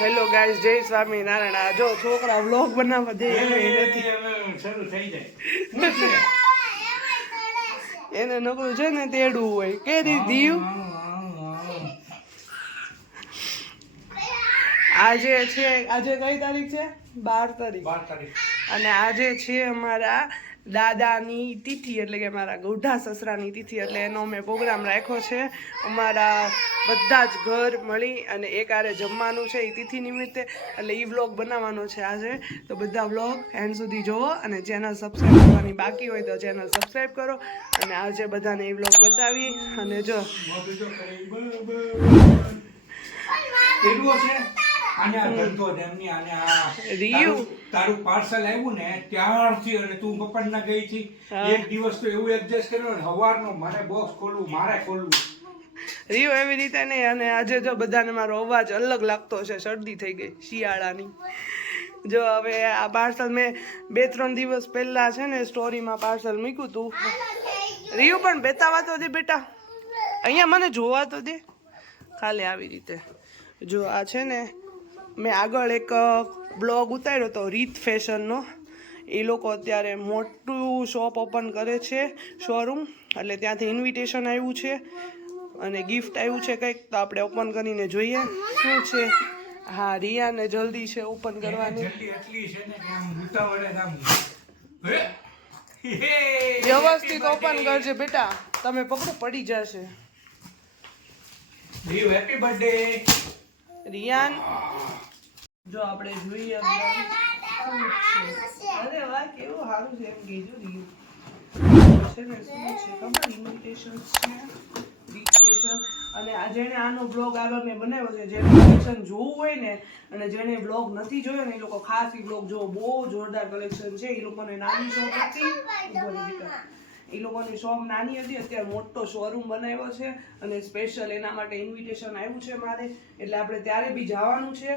Hello guys, જય સ્વામિનારાયણ. આ જો છોકરા વ્લોગ બનાવવા દે નથી, શરૂ થઈ જાય. એને નકરું છે ને તેડવું હોય કે દીદી. આજે છે, આજે કઈ તારીખ છે? 12 તારીખ. અને આજે છે અમારા દાદાની તિથિ, એટલે કે મારા ગૌઢા સસરાની તિથિ, એટલે એનો મેં પ્રોગ્રામ રાખ્યો છે. અમારા બધા જ ઘર મળી અને એકારે જમવાનું છે એ તિથિ નિમિત્તે, એટલે એ વ્લોગ બનાવવાનો છે આજે. તો બધા વ્લોગ એન્ડ સુધી જોવો અને ચેનલ સબસ્ક્રાઈબ કરવાની બાકી હોય તો ચેનલ સબસ્ક્રાઈબ કરો. અને આજે બધાને એ વ્લોગ બતાવી. અને જો તારું પાર્સલ આવ્યું ને ત્યારથી અને તું પપ્પા ના ગઈ હતી એક દિવસ તો એવું એડજસ્ટ કર્યો ને સવારનો મારે બોક્સ ખોલવું, મારે ખોલવું રીયો એવી રીતે નહીં. અને આજે જો બધાને મારો અવાજ અલગ લાગતો છે, શરદી થઈ ગઈ શિયાળાની. જો હવે આ પાર્સલ મેં 2-3 દિવસ પહેલા છે ને સ્ટોરીમાં પાર્સલ મૂક્યું હતું. રીયુ પણ બેતાવા તો દે બેટા, અહીંયા મને જોવા તો દે ખાલી. આવી રીતે જો આ છે ને મેં આગળ એક બ્લોગ ઉતાર્યો હતો રીત ફેશનનો. એ લોકો અત્યારે મોટું શોપ ઓપન કરે છે, શોરૂમ. એટલે ત્યાંથી ઇન્વિટેશન આવ્યું છે અને ગિફ્ટ આવ્યું છે કંઈક, તો આપણે ઓપન કરીને જોઈએ શું છે. હા, રિયાને જલ્દી છે ઓપન કરવાની. વ્યવસ્થિત ઓપન કરજે બેટા, તમે પકડો પડી જશે. Happy birthday Riyan. જો આપણે જોઈએ અરે વાહ કેવું સારું છે એમ કીધું રીયું છે ને. શું છે ખબર? ઇન્વિટેશન છે રીત ફેશન. અને આ જેણે આનો બ્લોગ આગળ મેં બનાવ્યો છે, જેને કલેક્શન જોવું હોય ને અને જેણે બ્લોગ નથી જોયો ને એ લોકો ખાસ એ બ્લોગ જોવો. બહુ જોરદાર કલેક્શન છે. એ લોકોને નાની શોપ હતી, એ લોકોની શોપ નાની હતી, અત્યારે મોટો શોરૂમ બનાવ્યો છે. અને સ્પેશિયલ એના માટે ઇન્વિટેશન આવ્યું છે મારે, એટલે આપણે ત્યારે બી જવાનું છે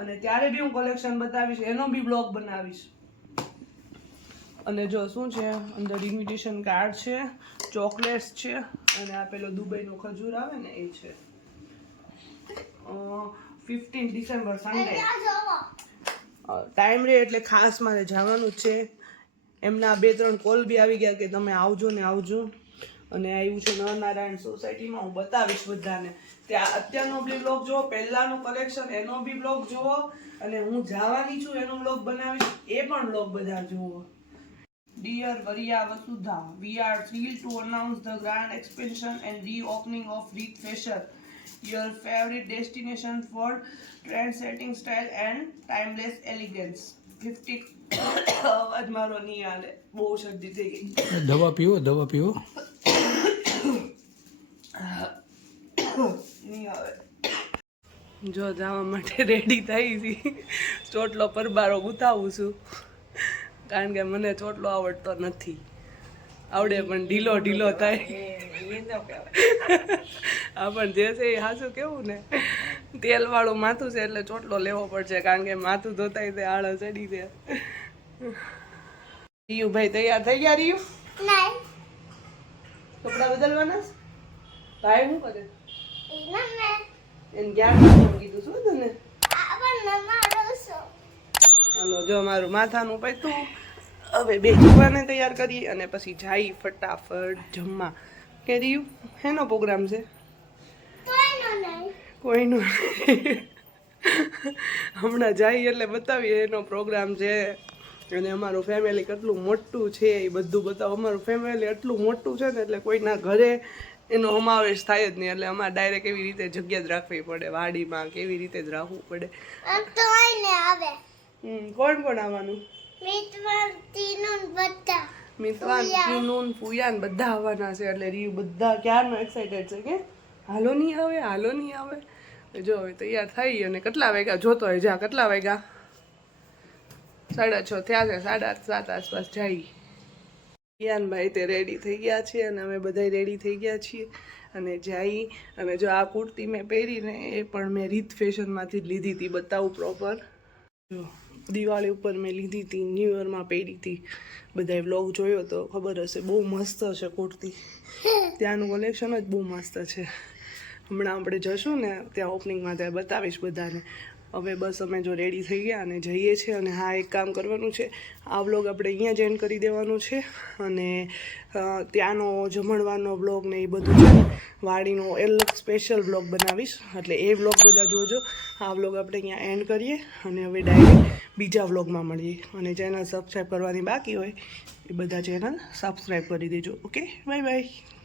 અને ત્યારે બી હું કલેક્શન બતાવીશ, એનો બી બ્લોગ બનાવીશ. અને જો શું છે અંદર ઇન્વિટેશન કાર્ડ છે, ચોકલેટ્સ છે અને આ પેલો દુબઈનો ખજૂર આવે ને એ છે. 15 ડિસેમ્બર સન્ડે ટાઈમ રે, એટલે ખાસ મારે જવાનું જ છે. એમના 2-3 કોલ બી આવી ગયા કે તમે આવજો ને આવજો. અને આવ્યું છે નરનારાયણ સોસાયટીમાં, હું બતાવીશ બધાને. ત્યાં અત્યારનો બી બ્લોગ જોવો, પહેલાનું કલેક્શન એનો બી બ્લોગ જોવો, અને હું જવાની છું એનો બ્લોગ બનાવીશ, એ પણ બ્લોગ બધા જોવો. Dear Variya Vasudha, we are thrilled to announce the grand expansion and reopening of Reet Fashion, your favorite destination for trend-setting style and timeless elegance. 50 અવાજ મારો નહીં હાલે, બહુ શરદી થઈ ગઈ. દવા પીવો નહીં આવે. જો જવા માટે રેડી થઈ હતી, ચોટલો પરબારો ગુતાવું છું, કારણ કે મને ચોટલો આવડતો નથી. આવડે પણ ઢીલો ઢીલો થાય. હા, પણ જે છે એ હાચું કેવું ને, તેલવાળું માથું છે એટલે ચોટલો લેવો પડશે, કારણ કે માથું ધોતાય તે આળસ ચડી દે. રીયુ ભાઈ તૈયાર થઈ ગયા? રીયુ કપડા બદલવાના? ભાઈ શું કરે? એને જ્ઞાન કીધું શું તને? હાલો, જો મારું માથાનું પૈતું. હવે બે છોકરાને તૈયાર કરી અને પછી જાય ફટાફટ જમવા. કે રીયું એનો પ્રોગ્રામ છે? કોઈનો હમણાં જાય એટલે બતાવીએ એનો પ્રોગ્રામ છે. અને અમારું ફેમિલી કેટલું મોટું છે એ બધું બતાવો. અમારું ફેમિલી એટલું મોટું છે ને એટલે કોઈના ઘરે એનો સમાવેશ થાય જ નહીં, એટલે અમારે ડાયરેક્ટ એવી રીતે જગ્યા જ રાખવી પડે, વાડીમાં કેવી રીતે જ રાખવું પડે. કોણ કોણ આવવાનું? મિતવાન, તીનુન, ફુયાન બધા આવવાના છે. એટલે રીયુ બધા ક્યારનો એક્સાઇટેડ છે કે હાલો નહીં આવે. જો હવે તૈયાર થઈ. અને કેટલા વાગ્યા જોતો હોય, જા કેટલા વાગ્યા? 6:30 થયા છે, 7:30 આસપાસ જાય. યાનભાઈ તે રેડી થઈ ગયા છે અને અમે બધા રેડી થઈ ગયા છીએ અને જઈ. અને જો આ કુર્તી મેં પહેરીને એ પણ મેં રીત ફેશનમાંથી જ લીધી હતી, બતાવું પ્રોપર. જો દિવાળી ઉપર મેં લીધી હતી, ન્યૂ યરમાં પહેરી હતી. બધાએ વ્લોગ જોયો તો ખબર હશે, બહુ મસ્ત છે કુર્તી. ત્યાંનું કલેક્શન જ બહુ મસ્ત છે. હમણાં આપણે જશું ને ત્યાં ઓપનિંગમાં ત્યાં બતાવીશ બધાને. હવે બસ અમે જો રેડી થઈ ગયા અને જઈએ છીએ. અને હા, એક કામ કરવાનું છે, આ વ્લોગ આપણે અહીંયા જ એન્ડ કરી દેવાનો છે. અને ત્યાંનો જમણવાનો વ્લોગ ને એ બધું છે ને વાડીનો અલગ સ્પેશિયલ વ્લોગ બનાવીશ, એટલે એ વ્લોગ બધા જોજો. આ વ્લોગ આપણે અહીંયા એન્ડ કરીએ અને હવે ડાયરેક્ટ બીજા વ્લોગમાં મળીએ. અને ચેનલ સબસ્ક્રાઈબ કરવાની બાકી હોય એ બધા ચેનલ સબસ્ક્રાઈબ કરી દેજો. Okay, bye bye.